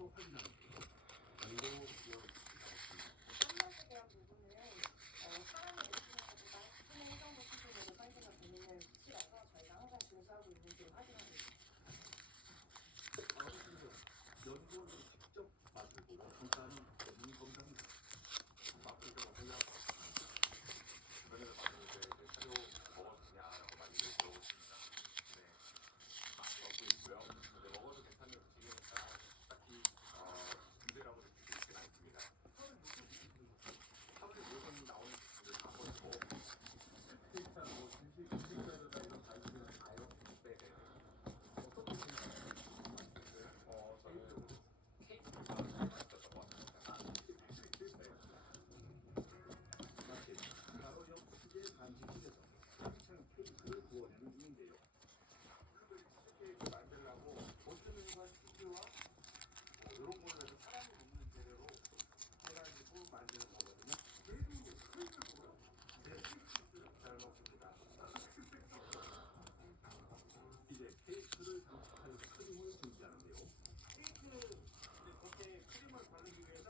또 확인합니다. 그리고 썸맛에 대한 부분은 사람의 에스티메이터보다 10분의 1 정도 수준으로 설계가 되는 수치라서 저희가 항상 준수하고 있는지를 확인하고 있습니다. 연구원으로 직접 맛을 보고 평가하는 전문 검사입니다. 맛을 좀 어떠냐? 주변에서 봤는데 사료 먹었느냐라고 많이 물어보십니다. 네, 맛이 없고 있고요. 근데 먹어도 괜찮은 음식이니까 딱히 문제라고 느끼고 있진 않습니다. 하루에 물건이 나오는 분들 다 보고 일단 뭐 음식자료나 이런 자료들은 다요. 네, 어떻게 생각하세요? 저는 케이크가 맛있었던 것 같습니다. 바로 옆 수제 간식집에서 한창 케이크를 구워내는 중인데요. 블루베리 치즈케이크 만들려고 오트밀과 치즈와 이런 걸로 해서 사람이 먹는 재료로 해가지고 만드는 거거든요. 그래도 이제 크림을 먹어요. 네, 잘 먹습니다. 이제 케이크를 장식할 크림을 준비하는데요. 케이크 이제 겉에 크림을 바르기 위해서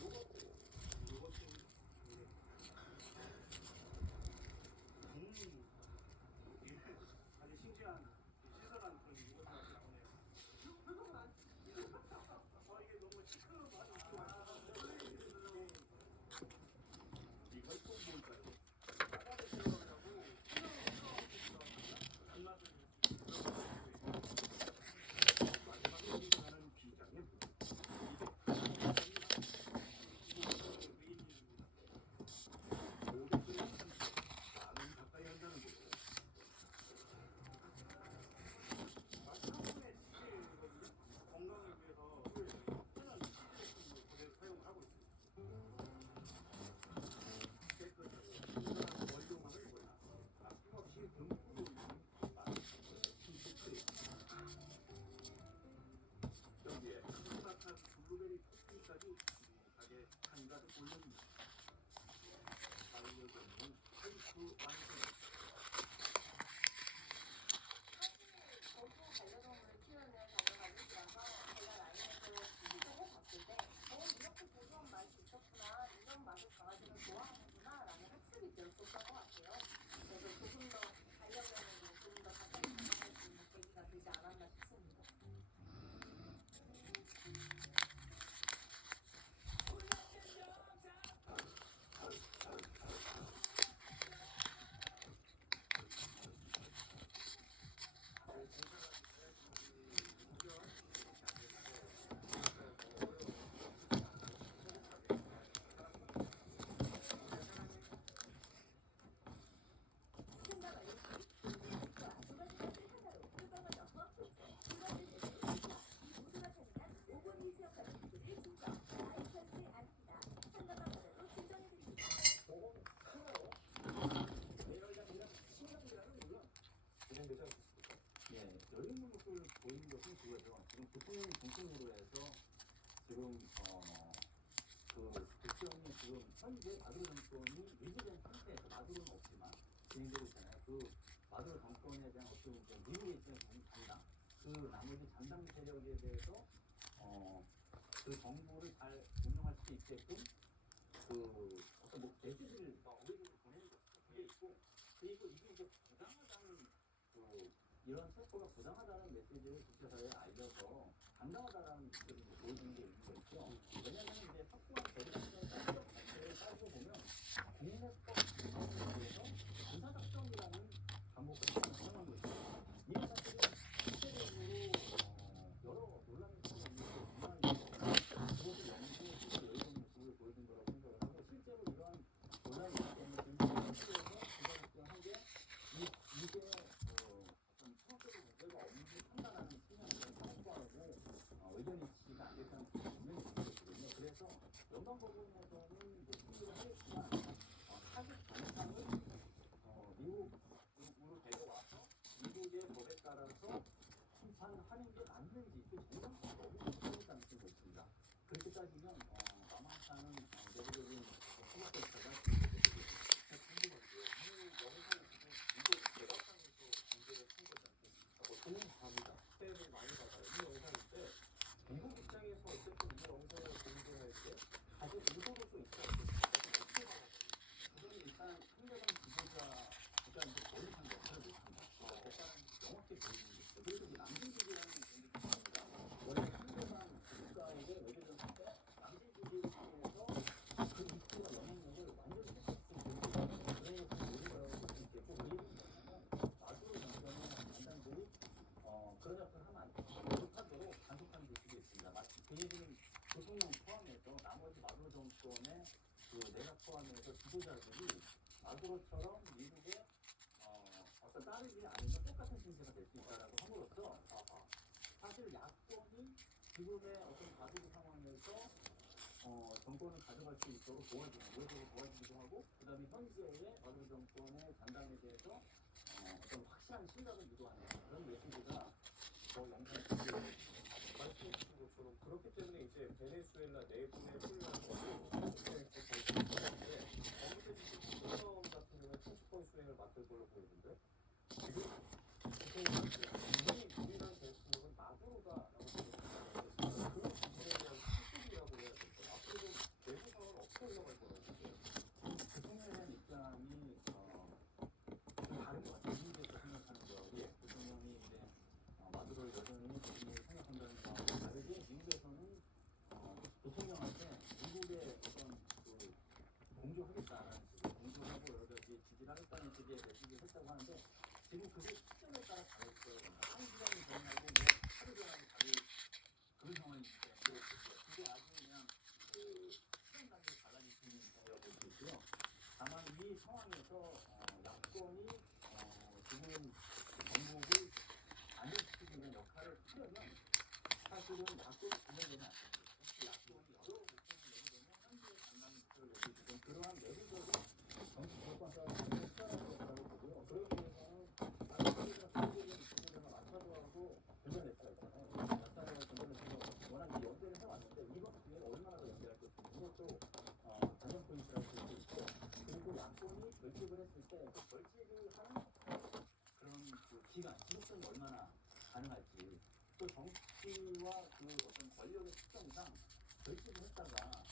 요거트 아주 신기한 신선한 그런 요거트 맛이 나오네요. 표정은 안 이게 너무 시끄러운 맛이 이건 또 뭘까요? 바다를 들어가려고 단맛을 마지막에 인사하는 비장의 모든 그릇 나는 가까이 한다는 거죠. 마지막에 치즈거든요. 건강을 위해서 천연 치즈를 그대로 사용을 하고 있습니다. 깨끗하고 신선한 원료만을 골라 아낌없이 듬뿍 올리는 맛있는 치즈크림. 여기에 큼직한 블루베리 토핑까지 묵묵하게 한가득 올려줍니다. 알려졌는 케이크 완성. 사실 저도 반려동물을 키우는 반려가족이라서 제가 라인에서 비교를 해봤을 때 이렇게 고소한 맛이 있었구나, 이런 맛을 강아지는 좋아하는구나 라는 학습이 되었었던 것 같아요. 그래서 조금 더 반려견에게 조금 더 가까이 다가갈 수 있는 계기가 되지 않았나 싶습니다. 네, 여러 모습을 보이는 것은 그거죠. 지금 부통령 중심으로 해서 지금 국정이 지금 현재 마두로 정권이 유지된 상태에서 마두로는 없지만 진행되고 있잖아요. 그 마두로 정권에 대한 어떤 미국에 있는 장당, 그 나머지 장당 세력에 대해서 그 정부를 잘 운영할 수 있게끔 그 어떤 뭐 메시지를 우회적으로 보내는 것도 그게 있고, 그리고 이게 이제 부당하다는 이런 체포가 부당하다는 메시지를 국제사회에 알려서 당당하다는 메시지를 보여주는 게 있는 거죠. 왜냐하면 이제 확고한 대립성의 사회적 자체를 따지고 보면 국내법 기준에서 군사작전이라는 방법까지 사용한 것이죠. 이 사실은 국제적으로 여러 논란이 있는 분야인데 그것을 연구해 여유로운 모습을 보여준 거라고 생각을 하고, 실제로 이러한 논란이 있기 때문에 지금 현실에서 군사작전한 게 이게 어떤 성격의 문제가 없는지 판단하는 측면에서 확보하고 의견 일치가 안 됐다는 점이 분명히 보여지거든요. 그래서 연방법원에서는 승리를 하겠지만 사격 정상을 미국으로 데려와서 미국의 법에 따라서 심판하는 게 맞는지 그 정상적인 너무 무서울 가능성이 높습니다. 그렇게 따지면 남한사는 내부적인 소속적 자가 그 내각 포함해서 지도자들이 마두로처럼 미국의 어떤 따르기 아니면 똑같은 신세가 될 수 있다라고 함으로써 사실 야권이 지금의 어떤 가두기 상황에서 정권을 가져갈 수 있도록 도와주는, 모여서 도와주기도 하고, 그 다음에 현재의 마두로 정권의 장담에 대해서 어떤 확실한 신뢰를 유도하는 그런 메시지가 더 영상에 말씀해 주신 것처럼 그렇기 때문에 이제 베네수엘라 내부의 혼란과 정치인데 어느새 지금 조선 같은 경우에 통치권 수행을 맡을 걸로 보이는데 지금 이미 유일한 대통령은 마두로다라고 생각하는데 그 부분에 대한 수습이라고 해야 될까요? 앞으로 내부 상황은 어떻게 흘러갈 거라고 보세요? 대통령에 대한 입장이 좀 다른 것 같아요. 미국에서 생각하는 거하고 대통령이 이제 마두로를 여전히 대통령이 생각한다는 거하고 다르게 미국에서는 대통령한테 미국의 어떤 그 공조하겠다라는 식으로 공조하고 여러 가지 지지를 하겠다는 식의 메시지를 했다고 하는데 지금 그게 시점에 따라 다를 거예요. 한 시간이 변하고 뭐 하루 변하고 다를 그런 상황이기 때문에 그게 아주 그냥 그 시간 단위에 달라질 수 있는 거라고 볼 수 있고요. 다만 이 상황에서 야권이 지금 전국을 안정시키기 위한 역할을 하려면 사실은 야권이 분열되면 안 되죠. 야권이 여러 목표를 내게 되면 현재 장남 목표를 내게 되면 그러한 내부적인 정치 정권 싸움을 치열하게 역할을 보고요. 그러기 위해서는 아직까지가 국제적인 이슈들과 맞춰서하고 불변될 수가 있잖아요. 나타나는 분열을 워낙 연대를 해왔는데 이번 기회에 얼마나 더 연대할 것인지 이것도 관전 포인트라고 볼 수 있고, 그리고 야권이 결집을 했을 때 그 결집을 하는 그런 그 기간, 지속성이 얼마나 가능할지, 또 정치와 그 어떤 권력의 특성상 결집을 했다가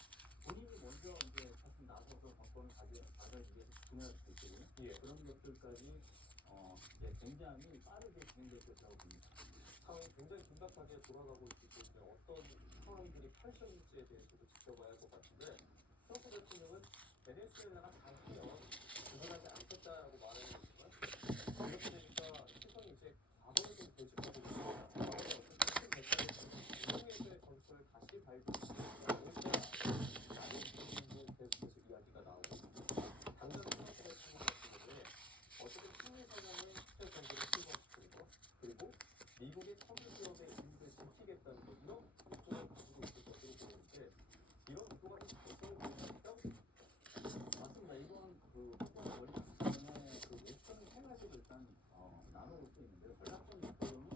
본인이 먼저 이제 사실 나서서 정권을 가져가기 위해서 구매할 수도 있거든요. 예. 그런 것들까지 이제 굉장히 빠르게 진행될 것이라고 봅니다. 상황이 굉장히 긴박하게 돌아가고 있기 때문에 어떤 상황들이 펼쳐질지에 대해서도 지켜봐야 할 것 같은데 트럼프 대통령은 베네수엘라가 잘하면 그만하지 않겠다라고 말하는 거지만 그렇게 되니까 세상이 이제 과거를 좀 되짚어보고 큰 대가를 인공위성의 건설을 다시 발굴시키니까 나는 지금도 계속해서 이야기가 나오고 있고 당장 트럼프 대통령 같은 경우에 어쨌든 핵미사장의 시설 경제를 실거시키는 거 그리고 미국의 석유 기업의 이익을 지키겠다는 거 이런 목적을 가지고 있을 것으로 보이는데 이런 의도가 좀 벌써 보이니까 맞습니다. 이번 그 폭발 원리 시스템의 그 웨스턴 세 가지로 일단 나눠볼 수 있는데요. 전략적 목표는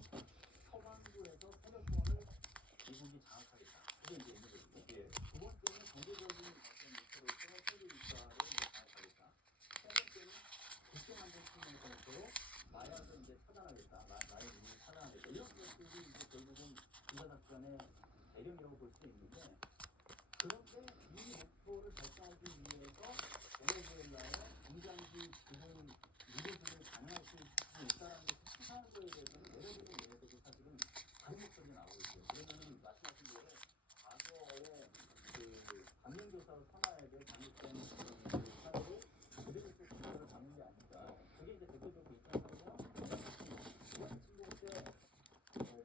서반부에서 세력권을 미국이 장악하겠다. 그게 이제 있는 거거든요. 예. 두 번째는 경제적인 어떤 목표로서 세계 일가를 이제 장악하겠다. 세 번째는 국제 만든 측면에서 목표로 마약을 이제 차단하겠다. 마약 유입을 차단하겠다. 이런 것들이 이제 결국은 군사작 간의 대령이라고 볼 수 있는데, 그런데 이 목표를 달성하기 위해서 베네수엘라의 중장기 지분 유도들을 가능할 수 있다는 것을 추산하는 거에 대해서는 여러 개의 예에서도 사실은 다른 목소리가 나오고 있어요. 그러면은 말씀하신 대로 과거에 그 강령교사 산하에게 장립된 그런 그 사례를 그대로 또 공격을 받는 게 아닌가. 그게 이제 대표적으로 2003년 이란 침공 때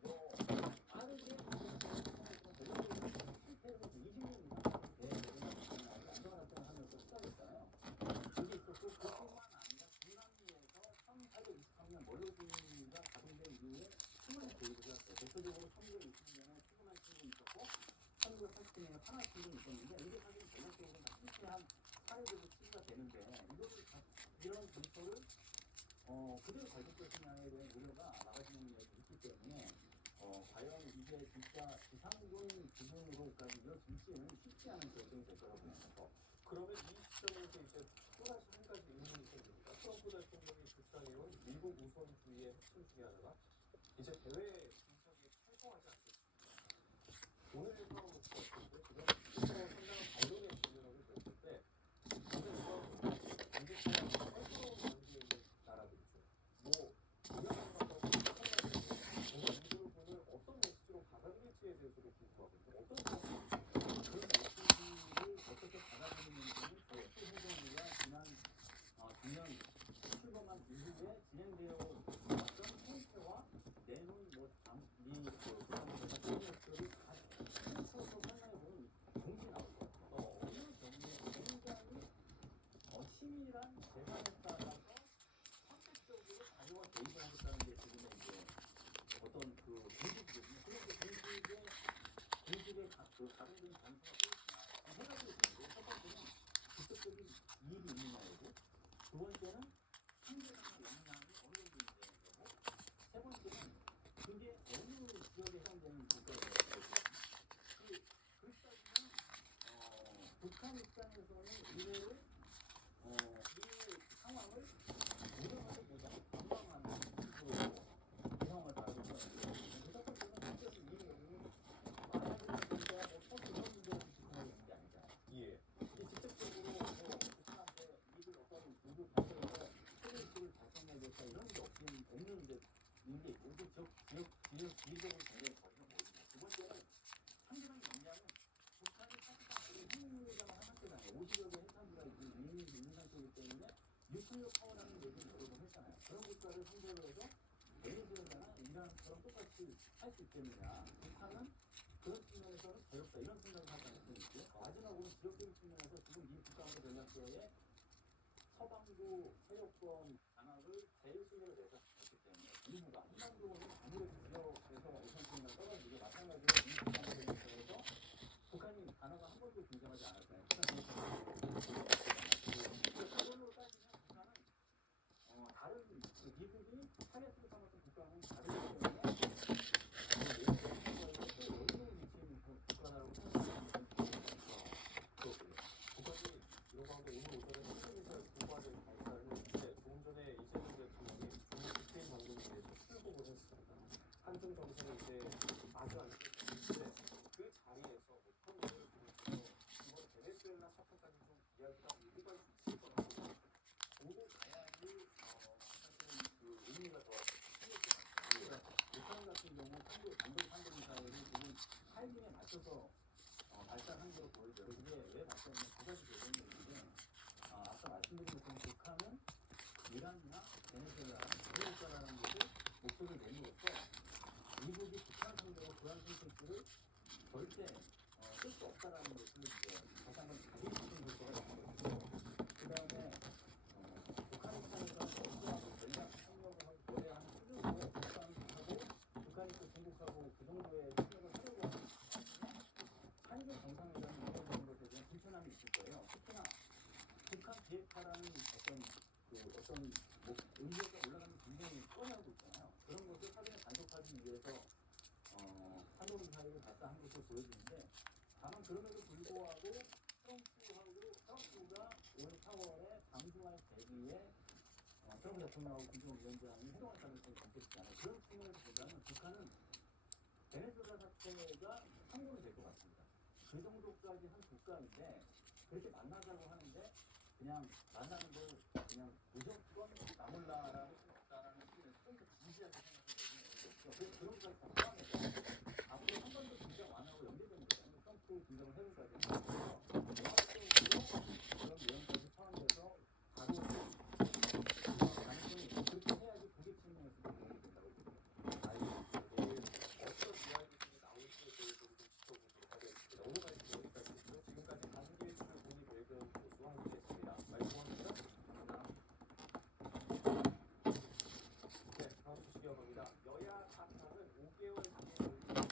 뭐 빠르게 실패해서 20년 이상 대외적인 안전한 하면서 시작했잖아요. 그게 있었고, 그뿐만 아니라 중남미에서 1823년 멀로디가 가동된 이후에 수많은 교육을 해왔어요. 대표적으로 1920년에 피그만 침공이 있었고 1930년에 파나 침공이 있었는데, 이게 사실 전략적으로 다 실패한 사례들도 치부가 되는데, 이거를 이런 근처를 그대로 가질 것이냐에 대한 우려가 나가지는 있기 때문에 과연 이게 진짜 지상군 기준으로까지 이어질지는 쉽지 않은 결정이 될 거라고 봅니다. 그러면 이 시점에서 이제 또다시 한 가지 의문이 생깁니다. 트럼프 대통령이 주장해온 미국 우선주의의 핵심 중에 하나가 이제 대외 분석이 철저하지 않겠습니다. 오늘 상황을 보았을 때 지금 상당한 반론의 국면을 보였을 때 오늘 이런 관계처럼 껄끄러운 관계에 있는 나라들이죠. 뭐 북한하고 정말 이 부분을 어떤 메시지로 받아들일지에 대해서도 궁금하거든요. 어떤 생각입니까? 그 메시지를 어떻게 받아들이는지는 트럼프 행정부가 지난 작년 출범한 이후에 진행되어 왔던 행태와 내놓은 뭐 그 가정적인 변수가 또 있지만 세 가지가 있는데 첫 번째는 직접적인 이익이 있는 거고 두 번째는 상대방의 영향이 어느 정도 있는 거고 세 번째는 그게 어느 지역에 해당되는 국가에 그 따지면 북한 입장에서는 의외로 이 상황을 모정하지 못하고 관광하는 그 상황을 바라고 있었는데 첫 번째는 실제로 이 내용이 만약에 진짜 포스 이런 문제를 지적하고 있는 게 아니잖아요. 예. 직접적으로 북한한테 이들 어떤 누구 단체에서 소리를 발생해야겠다 이런 게 없는 이제 문제 있고 지역적으로 굉장히 거리가 멀습니다. 두 번째는 상대방의 역량은 북한이 사실상 핵무장을 한 상태잖아요. 50여 개 핵탄두가 있는 상태이기 때문에 뉴클리어 파워라는 얘기를 여러 번 했잖아요. 그런 국가를 상대로 해서 베네수엘라나 이란처럼 똑같이 할 수 있겠느냐. 북한은 그런 측면에서는 어렵다 이런 생각을 하지 않습니까? 마지막으로 지역적인 측면에서 지금 이 북한과 전략서에 서방부 세력권 장악을 제일 순위로 내서 했기 때문에 일부가 한반도는 아무래도 지역에서 우선순위가 떨어지고 마찬가지로 이 북한과 전략서에서 북한이 단어가 한 번도 등장하지 않았잖아요. 그걸로 따지면 북한은 다른 미국이 타겟으로 삼았던 국가는 다르기 때문에 어려운 위치에 있는 국가라고 생각하는 그렇군요. 북한이 이런 가운데 오늘 오전에 핵미사일 두 발을 발사를 했는데 조금 전에 이재명 대통령이 중국 스페인 방송에 대해서 출국을 했습니다. 한중 정상이 이제 마주 앉을 텐데 그 자리에서 어떤 내용을 보면서 이번 베네수엘라 사태까지 좀 이야기가 오고 갈 수 있을 것 같아요. 오고 가야지 사실은 그 의미가 더 생길 것 같아요. 북한 같은 경우 단독 탄도미사일을 지금 타이밍에 맞춰서 발사한 걸로 보이죠. 이게 왜 발사했냐 두 가지 배경이 있는데 아까 말씀드린 것처럼 북한은 이란이나 베네수엘라나 다른 국가라는 것을 목표를 내므로써 미국이 북한 상대로 그런 선택지를 절대 쓸 수 없다라는 것을 이제 다시 한번 자기시킨 효과가 있는 것이고 그 다음에 북한 입장에서는 어떠한 전략 협력을 거래하는 수준으로 북한이 또 중국하고 그 정도의 협력을 하려고 하는 한중 정상회담이 이루어지는 것에 대한 불편함이 있을 거예요. 특히나 북한 비핵화라는 어떤 의미가 올라가는 굉장히 뻔하고 있잖아요. 그런 것을 사전에 단속하기 위해서 탄도미사일을 발사한 것으로 보여지는데 다만 그럼에도 불구하고 트럼프가 올 4월에 방중할 대비에 트럼프 대통령하고 김정은 위원장이 회동할 가능성이 높겠잖아요. 그런 측면에서 보자면 북한은 베네수엘라 사태가 성공이 될 것 같습니다. 그 정도까지 한 국가인데 그렇게 만나자고 하는데 그냥 만나는 걸 그냥 무조건 나몰라라고 수는 없다라는 측면에서 좀 더 진지하게 생각하는 거죠. 그런 것까지 다 포함해서 앞으로 한 번 더 긴장 완화하고 연계되는 거잖아요. 트럼프 긴장을 해볼까지 그래서 그런 내용까지 포함돼서 바로 가능성이 있고 그렇게 해야지 국익 측면에서도 도움이 된다고 봅니다. 내일 어떤 이야기들이 나올지에 대해서 좀 지켜보도록 하겠습니다. 오늘 말씀 여기까지고요. 지금까지 강기일수를 본의 외교연 교수와 함께했습니다. 말씀합니다. 네, 다음 소식이 넘어갑니다. 여야 사당은 5개월 뒤에 열릴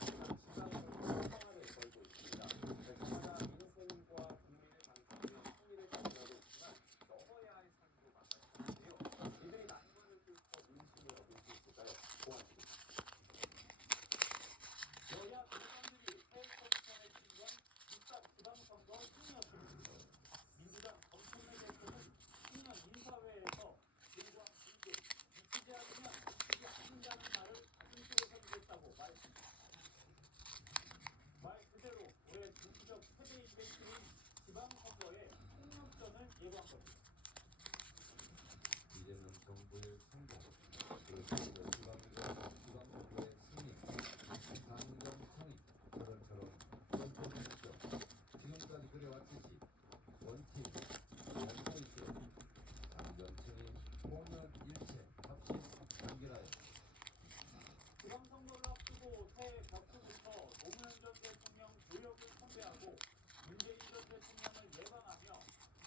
지방선거 평화를 걸고 있습니다. 저마다 민생과 국민을 방송하며 승리를 다짐하고 있지만 넘어야 할 산도 마찬가지인데요. 이들이 난관을 뚫고 민심을 얻을 수 있을까요? 보완드립니다. 여야 공당들이 새 컨디션에 치면 지방선거 승리였습니다. 민주당 엄청난 대표는 청년 인사회에서 일과 이게 미치지 않으면 미치지 않는다는 말을 가슴속에 새기겠다고 말했습니다. 말 그대로 올해 정치적 최대 이벤트인 지방선거에 폭력전을 예고한 겁니다. 이제는 정부의 성공, 그리고 지방선거의 승리, 당정청이 저런처럼 전통의 목적, 지금까지 그래왔듯이 원팀, 원포인트, 당정청이 공연일체 합심 단결하여 지방선거를 앞두고 새해 벽두부터 노무현 전 대통령 노력을 선배하고 문재인 전 대통령을 예방하며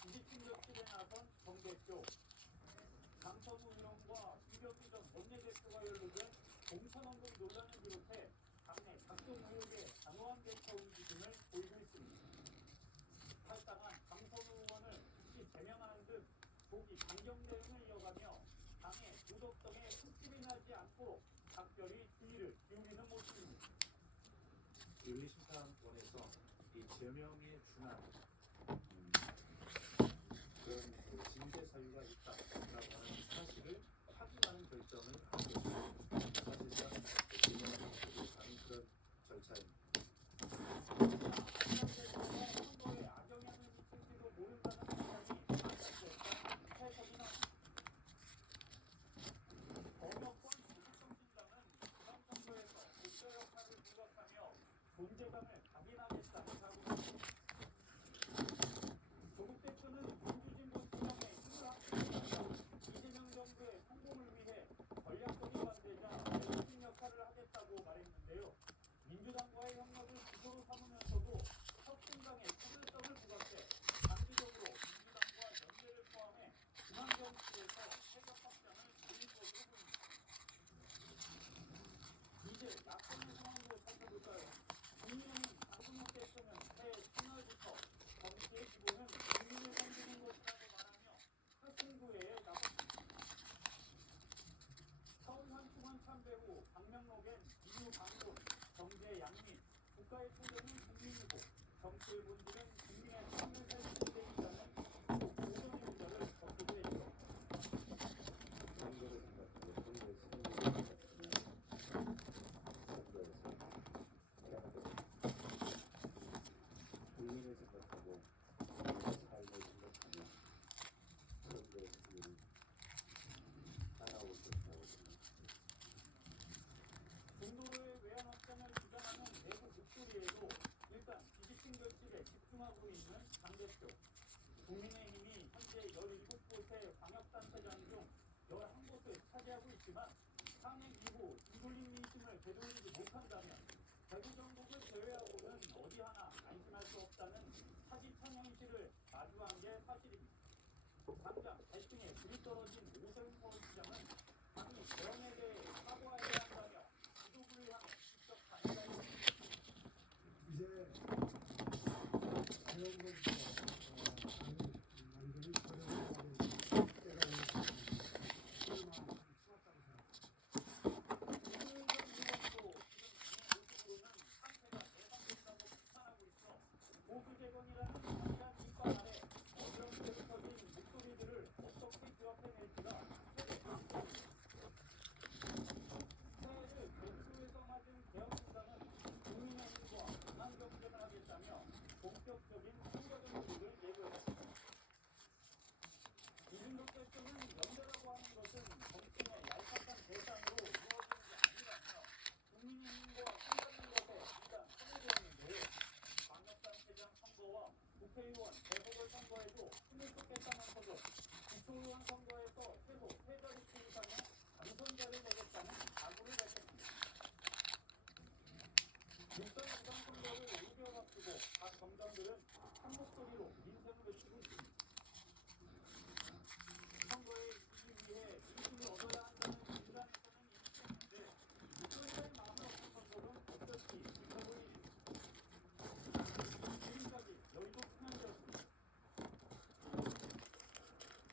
지지층 격출에 나선 정대표 강성우 의원과 김병기 전 원내대표가 연루된 공천원금 논란을 비롯해 당내 각종 의혹의 단호한 대처 움직임을 보이고 제명하는 등 조기 강경 대응을 이어가며 당의 도덕성에 흠집이 나지 않도록 각별히 주의를 기울이는 모습입니다. 윤리심판원에서 이 제명에 준한 그런 징계 사유가 있다라고 하는 사실을 확인하는 결정을 한 것이고 사실상 제명을 하는 그런 절차입니다. 선거에 악영향을 미칠지도 모른다는 판단이 반영됐다 해석이 나옵니다. 범여권 조국정신당은 이번 선거에서 대표 역할을 부각하며 존재감을 각인하겠다는 각오입니다. 조국 대표는 민주진보 진영에 힘을 합치겠다며 이재명 정부의 성공을 위해 전략적인 관대자 핵심 역할을 하겠다고 말했는데요. 민주당과의 협력을 기조로 삼으면서도 혁신당의 차별성을 부각해 장기적으로 민주당과 연대를 포함해 중앙정치에서 세력 확장을 늘릴 것으로 보입니다. 이제 야권의 상황을 살펴볼까요? 국민의힘 장동혁 대표는 새해 첫날부터 정치의 기본은 국민을 만드는 것이라고 말하며 혁신구애에 나섰습니다. 서울 한충원 참배 후 방명록엔 인류 강론, 경제 양립, 국가의 토대는 국민이고 정치의 본질은 국민의 삶을 살리는 데 있다는 도전의 문자를 적기도 했죠. 선거를 생각하고 선거의 승리를 생각하며 선거에서 국민을 생각하고 국민의 삶을 생각하며 선거의 승리를 따라올 것이라고 생각합니다. 중도로의 외환 확장을 주장하는 내부 목소리에도 일단 지지층 결집에 집중하고 있는 당 대표. 국민의힘이 현재 17곳의 광역단체장 중 11곳을 차지하고 있지만 탄핵 이후 뒤돌린 민심을 되돌리지 못한다면 대구 전국을 제외하고는 어디 하나 안심할 수 없다는 사기천 현실을 마주한 게 사실입니다. 당장 대승에 불이 떨어진 오세훈 서울시장은 당이 대원에 대해 사과해야 한다며 지도부를 향해 직접 반대했습니다. 이제 대형부터 완전히 저렴하게 때가 오는 그만 심었다고 생각합니다. 이재명 의원도 지금 이 모습으로는 상태가 예상된다고 비판하고 있어 보수 재건이라는 강한 밑밥 아래 어지럽게 터진 목소리들을 어떻게 규합해낼지가 최대 관건입니다. 새해를 대추에서 맞은 개혁신당은 국민의힘과 중앙 경쟁을 하겠다며 본격적인 선거 정책을 예고했습니다. 이준석 대표는 연대라고 하는 것은 정치인의 얄팍한 대상으로 이루어지는 게 아니라며 국민의힘과 손잡는 것에 일단 선회되었는데요. 광역단체장 선거와 국회의원 재보궐선거에도 힘을 쏟겠다면서도 기초의원 선거에서 최소 3자릿수 이상의 당선자를 내겠다는 각오를 밝혔습니다. 일선 부산선거를 5개월 앞두고 각 정당들은 한 목소리로 민생을 외치고 있습니다. 선거에 이기기 위해 민심을 얻어야 한다는 진단에서는 일치했는데 목소리의 마음을 얻는 선거는 어떨지 지켜볼 일입니다. 지금까지 여의도 풍년이었습니다.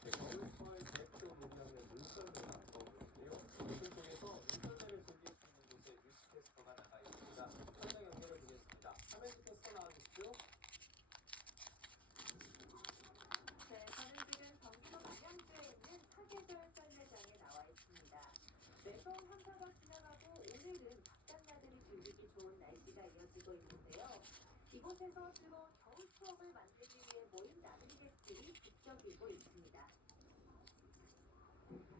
서울시의 대표 논란의 문건을 나오고 있는데요. 이걸 통해서 인터넷을 즐길 수 있는 곳에 뉴스캐스터가 나가 있습니다. 현장 연결을 드리겠습니다. 하메스 캐스터 나와주십시오. 네, 저는 지금 경기도 남양주에 있는 사계절 썰매장에 나와 있습니다. 매번 한파가 지나가고 오늘은 바깥나들이 즐기기 좋은 날씨가 이어지고 있는데요. 이곳에서 즐거운 겨울 추억을 만들기 위해 모인 나들이객들이 북적이고 있습니다.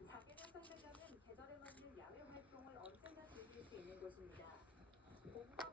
사계절 썰매장은 계절에 맞는 야외 활동을 언제나 즐길 수 있는 곳입니다. 봄과